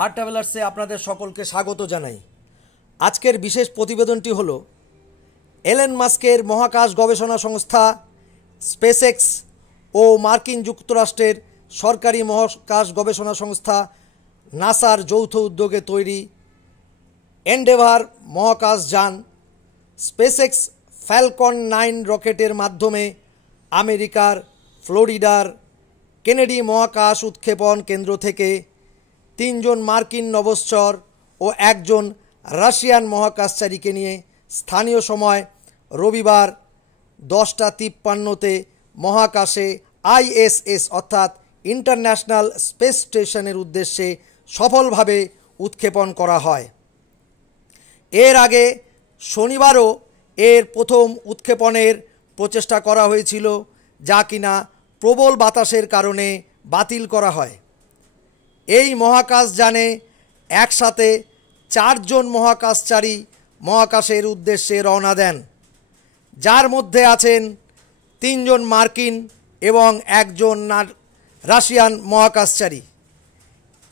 Art ट्रैवलार्से आपनादेर सकलके स्वागत जानाई। आजकेर विशेष प्रतिवेदनटी हलो एलन मास्केर महाकाश गवेषणा संस्था स्पेसएक्स और मार्किन जुक्तराष्ट्रेर सरकारी महाकाश गवेषणा संस्था नासार यौथ उद्योगे तैरी एन्डेभार महाकाश यान स्पेसएक्स फैलकन 9 रकेटेर माध्यमे आमेरिकार फ्लोरिडार केनेडी महाकाश उत्क्षेपण केंद्र थेके 3 जन मार्किन नभोश्चर और 1 जन राशियान महाकाशचारीके निये स्थानीय समय रविवार 10:53 महाकाशे आईएसएस अर्थात इंटरन्याशनल स्पेस स्टेशनेर उद्देश्ये सफलभावे उत्क्षेपण करा हय। एर आगे शनिवारो एर प्रथम उत्क्षेपणेर प्रचेष्टा करा हयेछिलो जा किना प्रबल बातासेर कारणे बातिल करा हय। এই মহাকাশ যানে একসাথে 4 জন মহাকাশচারী মহাকাশের উদ্দেশ্যে রওনা দেন, যার মধ্যে আছেন 3 জন মার্কিন এবং 1 জন রাশিয়ান মহাকাশচারী।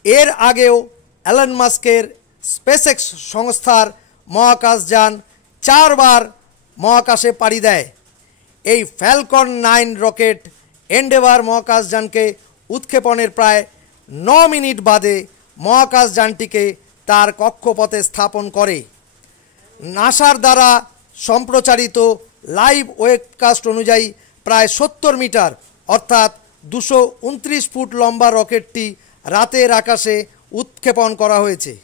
এর আগেও এলন মাস্কের স্পেসএক্স সংস্থার মহাকাশযান 4 বার মহাকাশে পাড়ি দেয়। এই ফ্যালকন 9 রকেট এন্ডেভার মহাকাশযানকে উৎক্ষেপণের প্রায় 9 मिनट बादे महाकाशयानটিকে तार कक्षपथे स्थापन करे। नासार द्वारा सम्प्रचारित लाइव वेबकास्ट अनुयायी प्राय 70 मीटार अर्थात 229 फुट लम्बा रकेटटी रातेर आकाशे उत्क्षेपण करा हयेछे।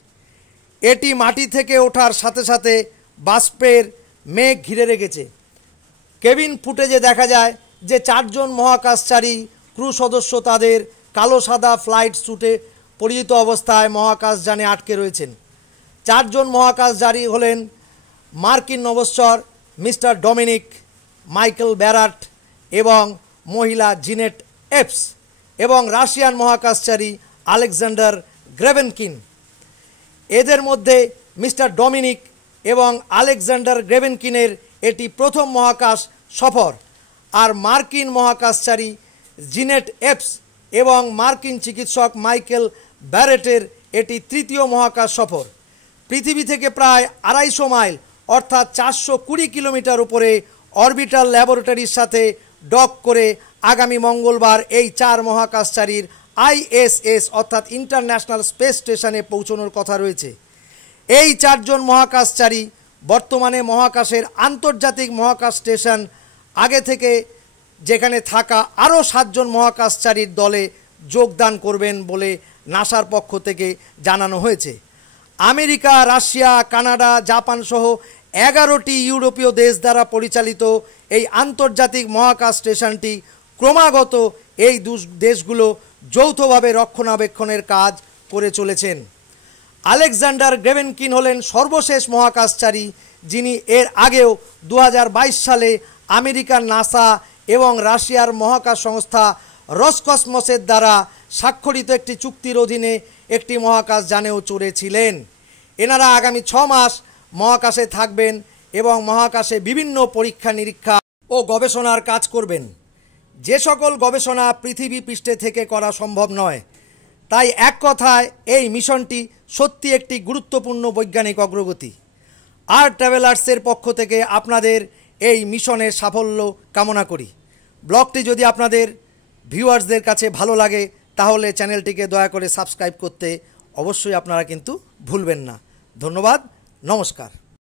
एटी माटी थेके ओठार साथे साथे बाष्पेर मेघ घिरे रेखेছে। केबिन फुटेजे देखा जाए जे 4 जन महाकाशचारी क्रू सदस्य तादेर कालो सादा फ्लाइट सूटे परिचित अवस्थाय महाकाशयाने आटके रयेछेन। 4 जन महाकाशचारी हलेन मार्किन नभोश्चर मिस्टर डोमिनिक माइकल बैराट एवं महिला जिनेट एप्स एवं राशियान महाकाशचारी आलेक्सांडर ग्रेवेनकिन। एদের মধ্যে मिस्टर डोमिनिक एवं आलेक्सांडर ग्रेवेनकिनेर एटी प्रथम महाकाश सफर और मार्किन महाकाशचारी जिनेट एप्स एवं मार्किन चिकित्सक माइकेल बैरेटेर एटी तृतीय महाकाश सफर। पृथिवी थेके प्राय 250 माइल अर्थात 420 किलोमीटर उपरे अरबिटाल ल्याबरेटरिर साथे डक करे आगामी मंगलबार এই 4 महाकाशचारीर आईएसएस अर्थात इंटरन्याशनल स्पेस स्टेशने पौঁছানোর কথা রয়েছে। এই 4 জন মহাকাশচারী বর্তমানে মহাকাশের আন্তর্জাতিক মহাকাশ স্টেশন আগে থেকে যেখানে থাকা আরও 7 জন মহাকাশচারীর দলে যোগদান করবেন বলে নাসার পক্ষ থেকে জানানো হয়েছে। আমেরিকা, রাশিয়া, কানাডা, জাপান সহ 11টি ইউরোপীয় দেশ দ্বারা পরিচালিত এই আন্তর্জাতিক মহাকাশ স্টেশনটি ক্রমাগত এই দেশগুলো যৌথভাবে রক্ষণাবেক্ষণের কাজ করে চলেছেন। আলেকজান্ডার গ্রেভেনকিন হলেন সর্বশেষ মহাকাশচারী যিনি এর আগেও 2022 সালে আমেরিকার নাসা एवं राशियार महाकाश संस्था रसकসমসের द्वारा स्वाक्षरित एक चुक्तिर अधीने एक महाकाश यानेও चढ़ेছিলেন। एनारा आगामी 6 मास महाकाशे थाकबेन एवं महाकाशे विभिन्न परीक्षा निरीक्षा और गवेषणार काज करबेन। जे सकल गवेषणा पृथिवी पृष्ठे थेके करा सम्भव नय, ताई एक कथाय এই मिशनटी सत्यि एकटी गुरुत्वपूर्ण वैज्ञानिक अग्रगति। आर्ट ट्रैवलार्सের पक्ष থেকে আপনাদের এই মিশনের সাফল্য কামনা করি। ব্লগটি যদি আপনাদের ভিউয়ার্সদের কাছে ভালো লাগে তাহলে চ্যানেলটিকে দয়া করে সাবস্ক্রাইব করতে অবশ্যই আপনারা কিন্তু ভুলবেন না। ধন্যবাদ, নমস্কার।